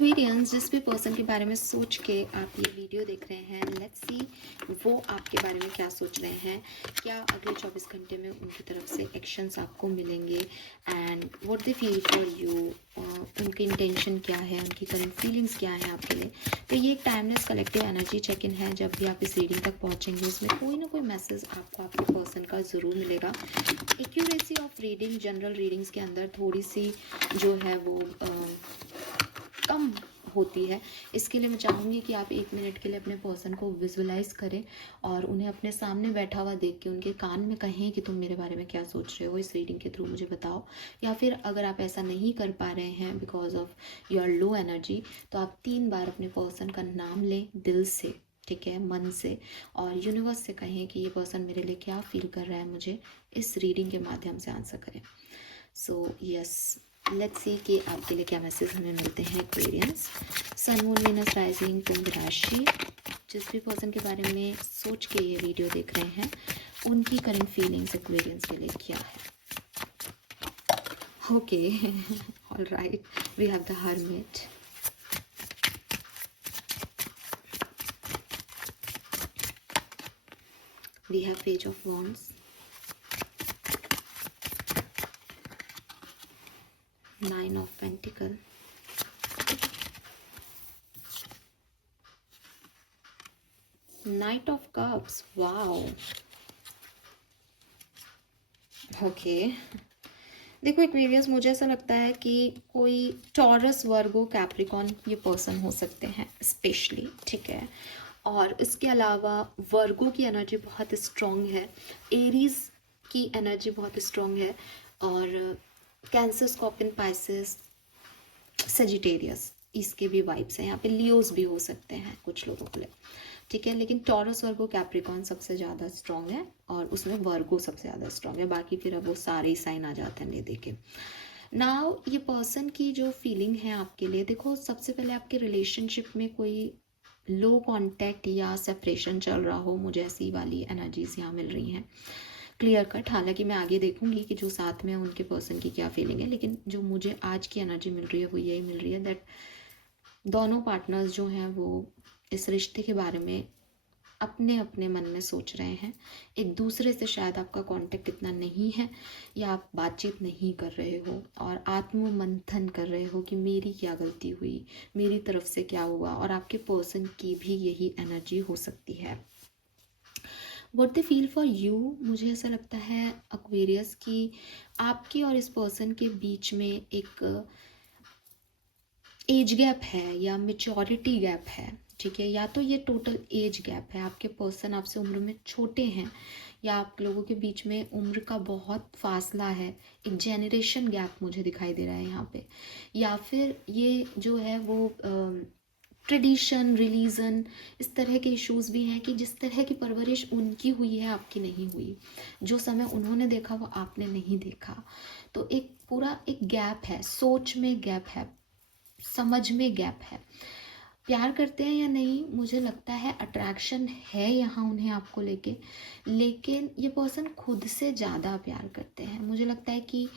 Aquarians, जिस भी person के बारे में सोच के आप ये वीडियो देख रहे हैं, लेट्स सी वो आपके बारे में क्या सोच रहे हैं। क्या अगले 24 घंटे में उनकी तरफ से एक्शंस आपको मिलेंगे and what they feel for you, उनकी इंटेंशन क्या है, उनकी करंट फीलिंग्स क्या है आपके लिए। तो ये एक timeless collective energy check in है। जब भी आप इस रीडिंग तक पहुँचेंगे उसमें कोई ना कोई मैसेज आपको आपके पर्सन का ज़रूर मिलेगा। Accuracy of reading general readings के अंदर थोड़ी सी जो है वो कम होती है। इसके लिए मैं चाहूँगी कि आप 1 मिनट के लिए अपने पर्सन को विजुअलाइज करें और उन्हें अपने सामने बैठा हुआ देख के उनके कान में कहें कि तुम मेरे बारे में क्या सोच रहे हो, इस रीडिंग के थ्रू मुझे बताओ। या फिर अगर आप ऐसा नहीं कर पा रहे हैं because of your low energy, तो आप 3 बार अपने पर्सन का नाम लें दिल से, ठीक है, मन से, और यूनिवर्स से कहें कि ये पर्सन मेरे लिए क्या फील कर रहा है, मुझे इस रीडिंग के माध्यम से आंसर करें। सो यस, लेट्स सी कि आपके लिए क्या मैसेज हमें मिलते हैं एक्वेरियंस। सन, मून, वीनस, राइजिंग, कुंभ राशि, जिस भी पर्सन के बारे में सोच के ये वीडियो देख रहे हैं उनकी करंट फीलिंग्स एक्वेरियंस के लिए क्या है। Okay, all right, we have the hermit, we have page of wands, Nine of Pentacles, Knight of Cups, wow, okay. देखो एक्वेरियस, मुझे ऐसा लगता है कि कोई टॉरस, वर्गो, कैप्रिकॉन ये पर्सन हो सकते हैं स्पेशली, ठीक है। और इसके अलावा वर्गो की एनर्जी बहुत स्ट्रॉन्ग है, एरीज की एनर्जी बहुत स्ट्रॉन्ग है, और कैंसर, स्कॉर्पियन, पाइसेस, सेजिटेरियस, इसके भी वाइब्स हैं यहाँ पे। लियोस भी हो सकते हैं कुछ लोगों के लिए, ठीक है। लेकिन टॉरस, वर्गो, कैप्रिकॉन सबसे ज़्यादा स्ट्रॉन्ग है और उसमें वर्गो सबसे ज़्यादा स्ट्रॉन्ग है। बाकी फिर अब वो सारे ही साइन आ जाते हैं, नहीं देखे। नाउ ये पर्सन की जो फीलिंग है आपके लिए, देखो सबसे पहले आपके रिलेशनशिप में कोई लो कांटेक्ट या सेपरेशन चल रहा हो, मुझे ऐसी वाली एनर्जीज यहाँ मिल रही हैं क्लियर कट। हालांकि मैं आगे देखूंगी कि जो साथ में उनके पर्सन की क्या फीलिंग है, लेकिन जो मुझे आज की एनर्जी मिल रही है वो यही मिल रही है दैट दोनों पार्टनर्स जो हैं वो इस रिश्ते के बारे में अपने अपने मन में सोच रहे हैं। एक दूसरे से शायद आपका कांटेक्ट इतना नहीं है या आप बातचीत नहीं कर रहे हो और आत्म मंथन कर रहे हो कि मेरी क्या गलती हुई, मेरी तरफ से क्या हुआ, और आपके पर्सन की भी यही एनर्जी हो सकती है। What they feel for you, मुझे ऐसा लगता है एक्वेरियस कि आपके और इस पर्सन के बीच में एक एज गैप है या मेच्योरिटी गैप है, ठीक है। या तो ये टोटल एज गैप है, आपके पर्सन आपसे उम्र में छोटे हैं, या आप लोगों के बीच में उम्र का बहुत फासला है, एक जेनरेशन गैप मुझे दिखाई दे रहा है यहाँ पे। या फिर ये जो है वो ट्रेडिशन, रिलीजन, इस तरह के इश्यूज भी हैं कि जिस तरह की परवरिश उनकी हुई है आपकी नहीं हुई, जो समय उन्होंने देखा वो आपने नहीं देखा। तो एक पूरा एक गैप है, सोच में गैप है, समझ में गैप है। प्यार करते हैं या नहीं, मुझे लगता है अट्रैक्शन है यहाँ उन्हें आपको लेके, लेकिन ये पर्सन खुद से ज़्यादा प्यार करते हैं। मुझे लगता है कि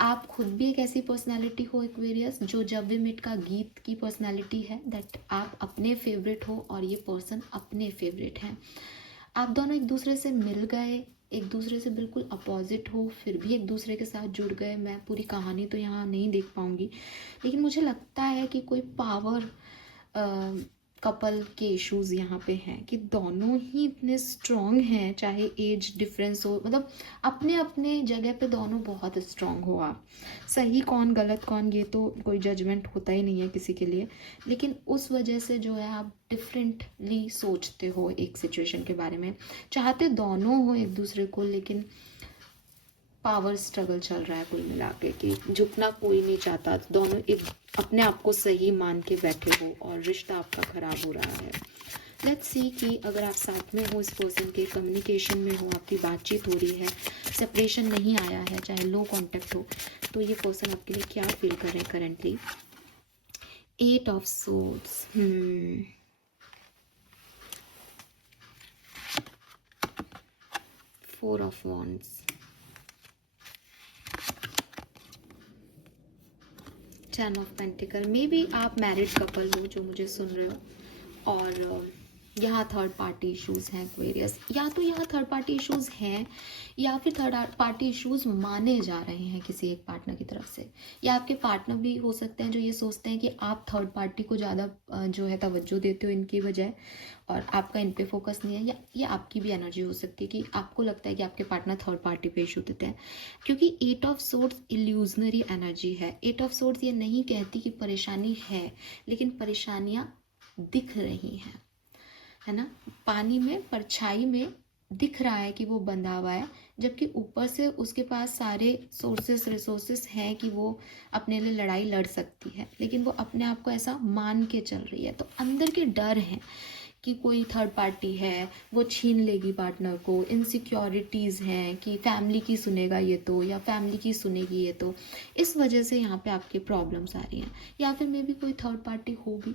आप खुद भी एक ऐसी पर्सनालिटी हो एक्वेरियस जो जब वी मीट का गीत की पर्सनालिटी है, दैट आप अपने फेवरेट हो और ये पर्सन अपने फेवरेट हैं। आप दोनों एक दूसरे से मिल गए, एक दूसरे से बिल्कुल अपोजिट हो, फिर भी एक दूसरे के साथ जुड़ गए। मैं पूरी कहानी तो यहाँ नहीं देख पाऊँगी, लेकिन मुझे लगता है कि कोई पावर कपल के इश्यूज यहाँ पे हैं कि दोनों ही इतने स्ट्रॉन्ग हैं, चाहे एज डिफरेंस हो, मतलब अपने अपने जगह पे दोनों बहुत स्ट्रॉन्ग हो। आप सही कौन गलत कौन, ये तो कोई जजमेंट होता ही नहीं है किसी के लिए, लेकिन उस वजह से जो है आप डिफरेंटली सोचते हो एक सिचुएशन के बारे में। चाहते दोनों हो एक दूसरे को, लेकिन पावर स्ट्रगल चल रहा है कुल मिला के कि झुकना कोई नहीं चाहता, दोनों एक अपने आप को सही मान के बैठे हो और रिश्ता आपका खराब हो रहा है। लेट्स सी कि अगर आप साथ में हो, इस पर्सन के कम्युनिकेशन में हो, आपकी बातचीत हो रही है, सेपरेशन नहीं आया है, चाहे लो कांटेक्ट हो, तो ये पर्सन आपके लिए क्या फील कर रहे हैं currently. 8 of swords, 4 of wands, 10 of pentacle, may be आप मैरिड कपल हो जो मुझे सुन रहे हो, और यहाँ थर्ड पार्टी इश्यूज़ हैं एक्वेरियस, या तो यहाँ थर्ड पार्टी इश्यूज़ हैं या फिर थर्ड पार्टी इश्यूज़ माने जा रहे हैं किसी एक पार्टनर की तरफ से, या आपके पार्टनर भी हो सकते हैं जो ये सोचते हैं कि आप थर्ड पार्टी को ज़्यादा जो है तवज्जो देते हो इनकी बजाय, और आपका इन पे फोकस नहीं है, या ये आपकी भी एनर्जी हो सकती है कि आपको लगता है कि आपके पार्टनर थर्ड पार्टी पे इशू देते हैं, क्योंकि 8 ऑफ सोर्ड्स इल्यूजनरी एनर्जी है। 8 ऑफ सोर्ड्स ये नहीं कहती कि परेशानी है, लेकिन परेशानियाँ दिख रही हैं, है ना, पानी में परछाई में दिख रहा है कि वो बंधा हुआ है, जबकि ऊपर से उसके पास सारे सोर्सेस रिसोर्सेस हैं कि वो अपने लिए लड़ाई लड़ सकती है, लेकिन वो अपने आप को ऐसा मान के चल रही है। तो अंदर के डर हैं कि कोई थर्ड पार्टी है, वो छीन लेगी पार्टनर को, इनसिक्योरिटीज़ हैं कि फैमिली की सुनेगा ये तो, या फैमिली की सुनेगी ये तो, इस वजह से यहाँ पे आपके प्रॉब्लम्स आ रही हैं। या फिर मे बी कोई थर्ड पार्टी हो भी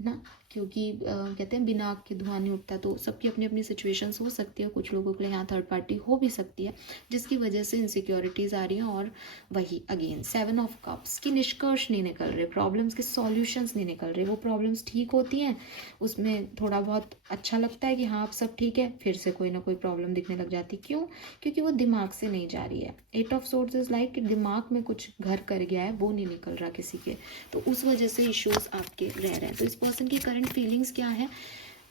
ना, क्योंकि कहते हैं बिना आग के धुआं नहीं उठता, तो सबकी अपनी अपनी सिचुएशंस हो सकती है, कुछ लोगों के लिए यहाँ थर्ड पार्टी हो भी सकती है जिसकी वजह से इनसिक्योरिटीज़ आ रही हैं। और वही अगेन 7 ऑफ कप्स की निष्कर्ष नहीं निकल रहे, प्रॉब्लम्स के सॉल्यूशंस नहीं निकल रहे, वो प्रॉब्लम्स ठीक होती हैं, उसमें थोड़ा बहुत अच्छा लगता है कि हाँ अब सब ठीक है, फिर से कोई ना कोई प्रॉब्लम दिखने लग जाती। क्यों? क्योंकि वो दिमाग से नहीं जा रही है। 8 ऑफ सोर्ड्स इज लाइक कि दिमाग में कुछ घर कर गया है, वो नहीं निकल रहा किसी के, तो उस वजह से इश्यूज आपके रह रहे हैं। तो इस पर्सन की करंट फीलिंग्स क्या है?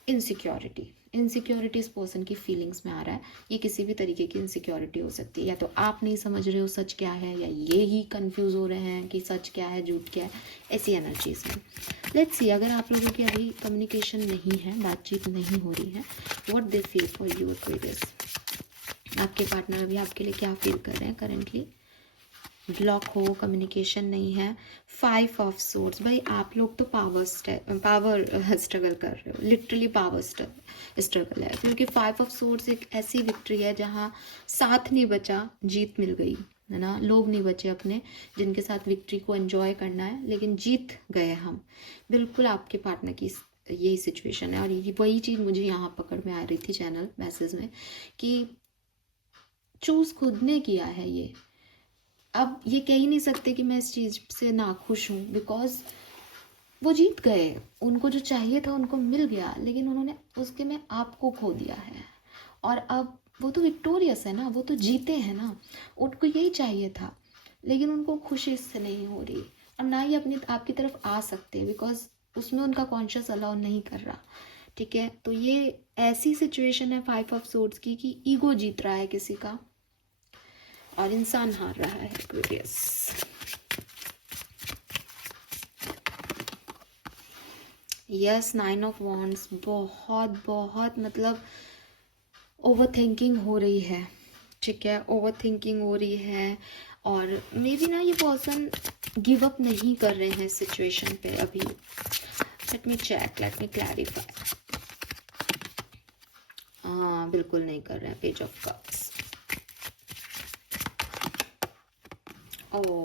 इनसिक्योरिटी। इनसिक्योरिटी इस पर्सन की फीलिंग्स में आ रहा है। ये किसी भी तरीके की इनसिक्योरिटी हो सकती है, या तो आप नहीं समझ रहे हो सच क्या है, या ये ही कंफ्यूज हो रहे हैं कि सच क्या है झूठ क्या है, ऐसी एनर्जीज में। लेट्स सी, अगर आप लोगों की अभी कम्युनिकेशन नहीं है, बातचीत नहीं हो रही है, what they feel for you Aquarius. आपके पार्टनर अभी आपके लिए क्या फील कर रहे हैं करंटली? ब्लॉक हो, कम्युनिकेशन नहीं है। 5 ऑफ सोर्ड्स, भाई आप लोग तो पावर स्ट्रगल कर रहे हो, लिटरली पावर स्ट्रगल है, क्योंकि 5 ऑफ सोर्ड्स एक ऐसी विक्ट्री है जहाँ साथ नहीं बचा, जीत मिल गई, है ना। लोग नहीं बचे अपने जिनके साथ विक्ट्री को एंजॉय करना है, लेकिन जीत गए हम। बिल्कुल आपके पार्टनर की यही सिचुएशन है, और ये वही चीज़ मुझे यहाँ पकड़ में आ रही थी चैनल मैसेज में, कि चूज़ खुद ने किया है ये। अब ये कह ही नहीं सकते कि मैं इस चीज़ से नाखुश हूँ, बिकॉज वो जीत गए, उनको जो चाहिए था उनको मिल गया, लेकिन उन्होंने उसके में आपको खो दिया है। और अब वो तो विक्टोरियस है ना, वो तो जीते हैं ना, उनको यही चाहिए था, लेकिन उनको खुशी इससे नहीं हो रही, और ना ही अपनी आपकी तरफ आ सकते, बिकॉज उसमें उनका कॉन्शियस अलाउ नहीं कर रहा। ठीक है, तो ये ऐसी सिचुएशन है 5 ऑफ सोर्ड्स की कि ईगो जीत रहा है किसी का और इंसान हार रहा है एक्वेरियस। यस, 9 ऑफ वॉन्ड्स, बहुत बहुत मतलब ओवर थिंकिंग हो रही है। ठीक है, ओवर थिंकिंग हो रही है, और मे बी ना ये पर्सन गिव अप नहीं कर रहे हैं इस सिचुएशन पे अभी। Let me check, let me clarify. हाँ, बिल्कुल नहीं कर रहे हैं। Page of cups.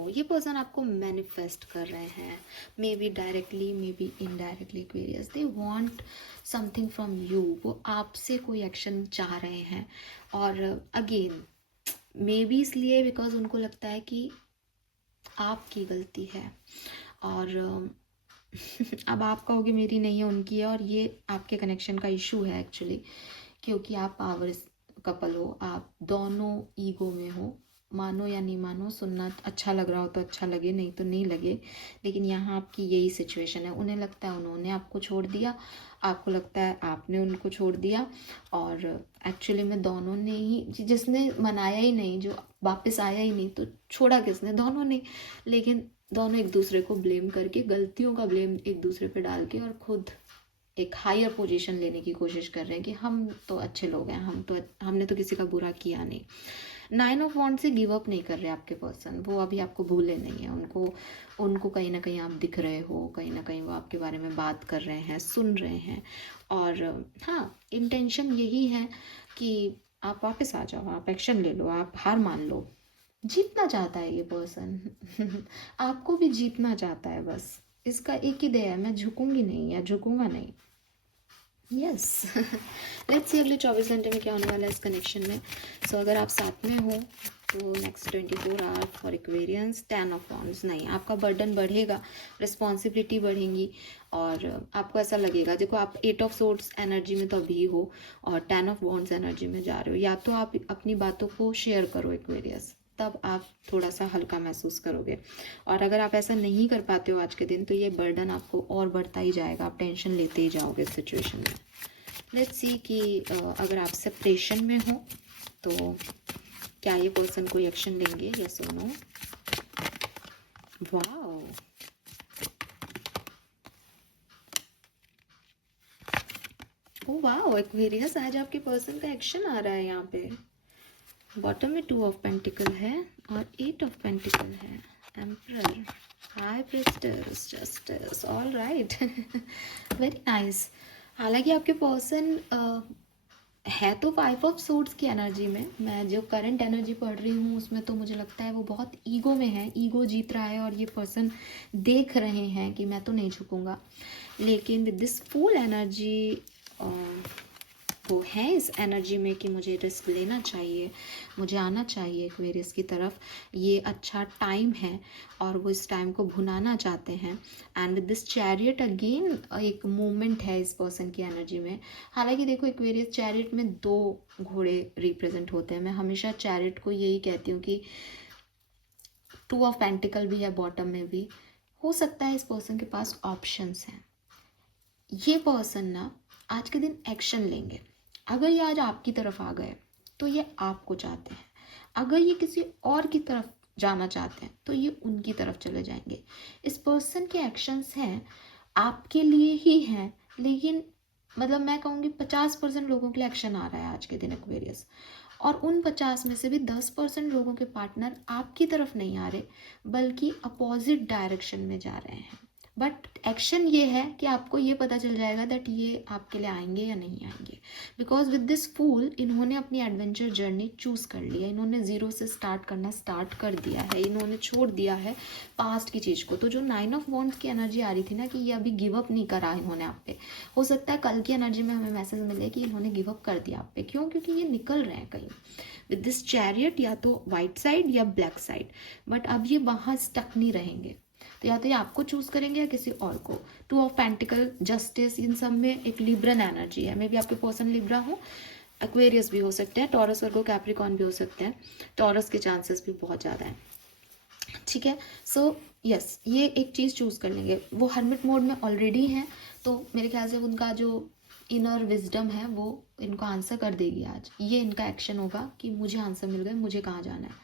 ये पर्सन आपको मैनिफेस्ट कर रहे हैं, maybe directly, maybe indirectly Aquarius. They want something from you, वो आपसे कोई एक्शन चाह रहे हैं, और अगेन मे बी इसलिए बिकॉज उनको लगता है कि आपकी गलती है, और अब आप कहोगे मेरी नहीं है, उनकी है, और ये आपके कनेक्शन का इशू है एक्चुअली, क्योंकि आप पावर कपल हो, आप दोनों ईगो में हो। मानो या नहीं मानो, सुनना अच्छा लग रहा हो तो अच्छा लगे, नहीं तो नहीं लगे, लेकिन यहाँ आपकी यही सिचुएशन है। उन्हें लगता है उन्होंने आपको छोड़ दिया, आपको लगता है आपने उनको छोड़ दिया, और एक्चुअली में दोनों ने ही, जिसने मनाया ही नहीं, जो वापस आया ही नहीं, तो छोड़ा किसने? दोनों ने। लेकिन दोनों एक दूसरे को ब्लेम करके, गलतियों का ब्लेम एक दूसरे पे डाल के, और खुद एक हायर पोजीशन लेने की कोशिश कर रहे हैं कि हम तो अच्छे लोग हैं, हमने तो किसी का बुरा किया नहीं। 9 ऑफ वॉन्ड से गिव अप नहीं कर रहे आपके पर्सन, वो अभी आपको भूले नहीं है। उनको कहीं ना कहीं आप दिख रहे हो, कहीं ना कहीं वो आपके बारे में बात कर रहे हैं, सुन रहे हैं, और हाँ, इंटेंशन यही है कि आप वापस आ जाओ, आप एक्शन ले लो, आप हार मान लो। जीतना चाहता है ये पर्सन आपको भी जीतना चाहता है, बस इसका एक ही दया है, मैं झुकूंगी नहीं या झुकूंगा नहीं। यस, लेट्स सी अगले 24 घंटे में क्या होने वाला है इस कनेक्शन में। सो अगर आप साथ में हो तो next 24 hour for Aquarians, 10 of wands. नहीं, आपका बर्डन बढ़ेगा, रिस्पॉन्सिबिलिटी बढ़ेंगी और आपको ऐसा लगेगा, देखो आप 8 ऑफ सोर्ड्स एनर्जी में तो अभी हो और 10 ऑफ वॉन्ड्स एनर्जी में जा रहे हो। या तो आप अपनी बातों को शेयर करो एक्वेरियस, तब आप थोड़ा सा हल्का महसूस करोगे। और अगर आप ऐसा नहीं कर पाते हो आज के दिन, तो ये बर्डन आपको और बढ़ता ही जाएगा, आप टेंशन लेते ही जाओगे इस सिचुएशन में। लेट्स सी कि अगर आप सेपरेशन में हो तो क्या ये पर्सन कोई एक्शन लेंगे, यस और no. Wow, oh wow Aquarius, आज आपके पर्सन का एक्शन आ रहा है यहाँ पे। बॉटम में 2 ऑफ पेंटिकल है और 8 ऑफ पेंटिकल है, emperor, high priestess, justice, all right, very nice. हालांकि आपके पर्सन है तो 5 ऑफ सोर्ड्स की एनर्जी में, मैं जो करंट एनर्जी पढ़ रही हूँ उसमें तो मुझे लगता है वो बहुत ईगो में है, ईगो जीत रहा है और ये पर्सन देख रहे हैं कि मैं तो नहीं झुकूंगा। लेकिन विद दिस फुल एनर्जी वो है इस एनर्जी में कि मुझे रिस्क लेना चाहिए, मुझे आना चाहिए एक्वेरियस की तरफ, ये अच्छा टाइम है और वो इस टाइम को भुनाना चाहते हैं। And with this chariot again एक मूवमेंट है इस पर्सन की एनर्जी में। हालांकि देखो एक्वेरियस, चैरियट में 2 घोड़े रिप्रेजेंट होते हैं। मैं हमेशा चैरियट को यही कहती हूँ कि 2 ऑफ पेंटिकल भी है बॉटम में भी, हो सकता है इस पर्सन के पास ऑप्शंस हैं। ये पर्सन ना आज के दिन एक्शन लेंगे। अगर ये आज आपकी तरफ आ गए तो ये आपको चाहते हैं, अगर ये किसी और की तरफ जाना चाहते हैं तो ये उनकी तरफ चले जाएंगे। इस पर्सन के एक्शंस हैं आपके लिए ही हैं, लेकिन मतलब मैं कहूँगी 50% लोगों के लिए एक्शन आ रहा है आज के दिन एक्वेरियस, और उन 50 में से भी 10% लोगों के पार्टनर आपकी तरफ नहीं आ रहे बल्कि अपोजिट डायरेक्शन में जा रहे हैं। बट एक्शन ये है कि आपको ये पता चल जाएगा दैट ये आपके लिए आएंगे या नहीं आएंगे, बिकॉज विद दिस फूल इन्होंने अपनी एडवेंचर जर्नी चूज़ कर लिया, इन्होंने ज़ीरो से स्टार्ट करना स्टार्ट कर दिया है, इन्होंने छोड़ दिया है पास्ट की चीज़ को। तो जो 9 ऑफ वॉन्ड्स की एनर्जी आ रही थी ना कि ये अभी गिव अप नहीं करा इन्होंने आप पे, हो सकता है कल की एनर्जी में हमें मैसेज मिले कि इन्होंने गिव अप कर दिया आप पे। क्यों? क्योंकि ये निकल रहे हैं कहीं विद दिस चैरियट, या तो वाइट साइड या ब्लैक साइड, बट अब ये वहाँ स्टक नहीं रहेंगे। तो या तो ये आपको चूज करेंगे या किसी और को। 2 ऑफ पेंटिकल, जस्टिस, इन सब में एक लिब्रन एनर्जी है। मे बी आपके पर्सन लिब्रा हो, एक्वेरियस भी हो सकते हैं, टॉरस, वर्गो, कैप्रिकॉर्न भी हो सकते हैं। टॉरस के चांसेस भी बहुत ज़्यादा हैं, ठीक है। सो यस, ये एक चीज़ चूज़ कर लेंगे। वो हर्मिट मोड में ऑलरेडी हैं, तो मेरे ख्याल से उनका जो इनर विजडम है वो इनको आंसर कर देगी आज। ये इनका एक्शन होगा कि मुझे आंसर मिल गया, मुझे कहाँ जाना है,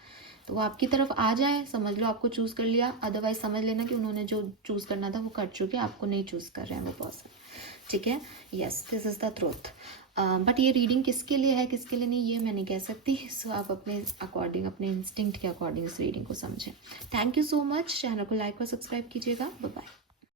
तो वो आपकी तरफ आ जाए, समझ लो आपको चूज़ कर लिया। अदरवाइज समझ लेना कि उन्होंने जो चूज़ करना था वो कर चुके, आपको नहीं चूज़ कर रहे हैं वो पर्सन, ठीक है। Yes, this is the truth. But ये रीडिंग किसके लिए है किसके लिए नहीं, ये मैं नहीं कह सकती। सो आप अपने अकॉर्डिंग, अपने इंस्टिंक्ट के अकॉर्डिंग इस रीडिंग को समझें। Thank you so much. Channel को लाइक और सब्सक्राइब कीजिएगा। Bye bye.